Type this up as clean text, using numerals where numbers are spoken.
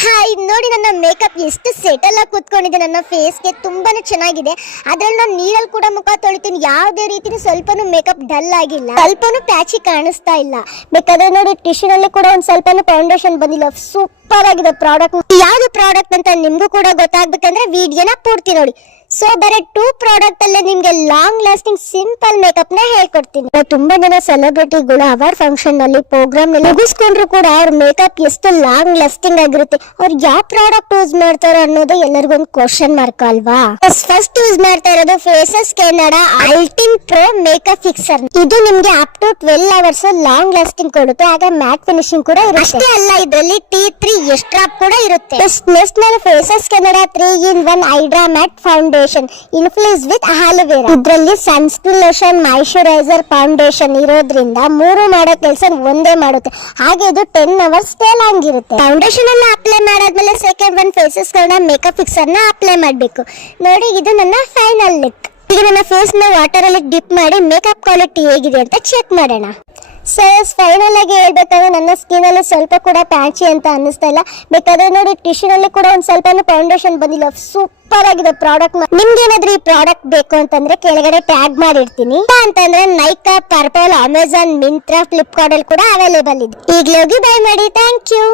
Hi ನೋಡಿ, ನನ್ನ makeup ಎಷ್ಟು ಸೆಟಲ್ ಆಗಿ ಕೂತ್ಕೊಂಡಿದೆ. ನನ್ನ ಫೇಸ್ಗೆ ತುಂಬಾನೇ ಚೆನ್ನಾಗಿದೆ. ಅದ್ರಲ್ಲಿ ನಾನು ನೀರಲ್ಲಿ ಕೂಡ ಮುಖ ತೊಳಿತೀನಿ. ಯಾವುದೇ ರೀತಿ ಸ್ವಲ್ಪನೂ ಮೇಕಪ್ ಡಲ್ ಆಗಿಲ್ಲ, ಸ್ವಲ್ಪನೂ ಪ್ಯಾಚಿ ಕಾಣಿಸ್ತಾ ಇಲ್ಲ. ಬೇಕಾದ್ರೆ ನೋಡಿ, ಟಿಶ್ಯೂನಲ್ಲಿ ಕೂಡ ಒಂದ್ ಸ್ವಲ್ಪನೂ ಫೌಂಡೇಶನ್ ಬಂದಿಲ್ಲ. ಸೂಪರ್ ಆಗಿದೆ ಪ್ರಾಡಕ್ಟ್. ಯಾವ್ದು ಪ್ರಾಡಕ್ಟ್ ಅಂತ ನಿಮ್ಗೂ ಕೂಡ ಗೊತ್ತಾಗ್ಬೇಕಂದ್ರೆ ವಿಡಿಯೋನ ಪೂರ್ತಿ ನೋಡಿ. ಸೊ ಬರೀ 2 ಪ್ರಾಡಕ್ಟ್ ಅಲ್ಲೇ ನಿಮ್ಗೆ ಲಾಂಗ್ ಲಾಸ್ಟಿಂಗ್ ಸಿಂಪಲ್ ಮೇಕಪ್ ನ ಹೇಳ್ಕೊಡ್ತೀನಿ. ತುಂಬಾ ಜನ ಸೆಲೆಬ್ರಿಟಿಗಳು ಅವರ್ ಫಂಕ್ಷನ್ ನಲ್ಲಿ ಪ್ರೋಗ್ರಾಮ್ ನಲ್ಲಿ ಮುಗಿಸ್ಕೊಂಡ್ರು ಕೂಡ ಅವ್ರ ಮೇಕಪ್ ಎಷ್ಟು ಲಾಂಗ್ ಲಾಸ್ಟಿಂಗ್ ಆಗಿರುತ್ತೆ, ಅವ್ರು ಯಾವ ಪ್ರಾಡಕ್ಟ್ ಯೂಸ್ ಮಾಡ್ತಾರೆ ಅನ್ನೋದು ಎಲ್ಲರಿಗೊಂದು ಕ್ವಶನ್ ಮಾರ್ಕ್ ಅಲ್ವಾ. ಫಸ್ಟ್ ಯೂಸ್ ಮಾಡ್ತಾ ಇರೋದು faces Canada ultime pro makeup fixer. ಇದು ನಿಮ್ಗೆ up to 12 hours long lasting ಕೊಡುತ್ತೆ. ಆಗ ಮ್ಯಾಟ್ ಫಿನಿಶಿಂಗ್ ಕೂಡ ಇರುತ್ತೆ. ಅಷ್ಟೇ ಅಲ್ಲ, ಇದರಲ್ಲಿ T3 ಎಸ್ಟ್ರಾಪ್ ಕೂಡ ಇರುತ್ತೆ. ನೆಕ್ಸ್ಟ್ ಮೇಲೆ Faces Canada 3-in-1 hydra matte foundation infuse with aloe vera. ಇದರಲ್ಲಿ ಸನ್ಸ್ಕ್ರೀನ್ ಲೋಷನ್, ಮಾಯಿಶ್ಚರೈಸರ್, ಫೌಂಡೇಶನ್ ಇರೋದ್ರಿಂದ 3 ಮಾಡೋ ಕೆಲಸ ಒಂದೇ ಮಾಡುತ್ತೆ. ಹಾಗೆ ಇದು 10 ಅವರ್ಸ್ ಸ್ಟೇ ಲಾಂಗ್ ಇರುತ್ತೆ. ಫೌಂಡೇಶನ್ ಎಲ್ಲ ಅಪ್ಲೈ ಮಾಡಾದ್ಮೇಲೆ second one Faces Canada makeup fixer ನ ಅಪ್ಲೈ ಮಾಡಬೇಕು. ನೋಡಿ, ಇದು ನನ್ನ ಫೈನಲ್ ಲುಕ್. ಈಗ ನನ್ನ ಫೇಸ್ ನ ವಾಟರ್ ಅಲ್ಲಿ ಡಿಪ್ ಮಾಡಿ ಮೇಕಪ್ ಕ್ವಾಲಿಟಿ ಹೇಗಿದೆ ಅಂತ ಚೆಕ್ ಮಾಡೋಣ. ಸೊ ಫೈನಲ್ ಆಗಿ ಹೇಳ್ಬೇಕಾದ್ರೆ ನನ್ನ ಸ್ಕಿನ್ ಅಲ್ಲಿ ಸ್ವಲ್ಪ ಕೂಡ ಪ್ಯಾಚಿ ಅಂತ ಅನ್ನಿಸ್ತಾ ಇಲ್ಲ. ಬೇಕಾದ್ರೆ ನೋಡಿ, ಟಿಶ್ಯೂ ನಲ್ಲಿ ಕೂಡ ಒಂದ್ ಸ್ವಲ್ಪ ಫೌಂಡೇಶನ್ ಬಂದಿಲ್ಲ. ಸೂಪರ್ ಆಗಿದೆ ಪ್ರಾಡಕ್ಟ್. ನಿಮ್ಗೆ ಏನಾದ್ರೂ ಈ ಪ್ರಾಡಕ್ಟ್ ಬೇಕು ಅಂತಂದ್ರೆ ಕೆಳಗಡೆ ಟ್ಯಾಗ್ ಮಾಡಿರ್ತೀನಿ. ಅಂತಂದ್ರೆ ನೈಕಾ, ಪರ್ಪಲ್, ಅಮೆಜಾನ್, ಮಿಂತ್ರಾ, ಫ್ಲಿಪ್ಕಾರ್ಟ್ ಅಲ್ಲಿ ಕೂಡ ಅವೈಲೇಬಲ್ ಇದೆ. ಈಗಲೇ ಹೋಗಿ ಬೈ ಮಾಡಿ. Thank you.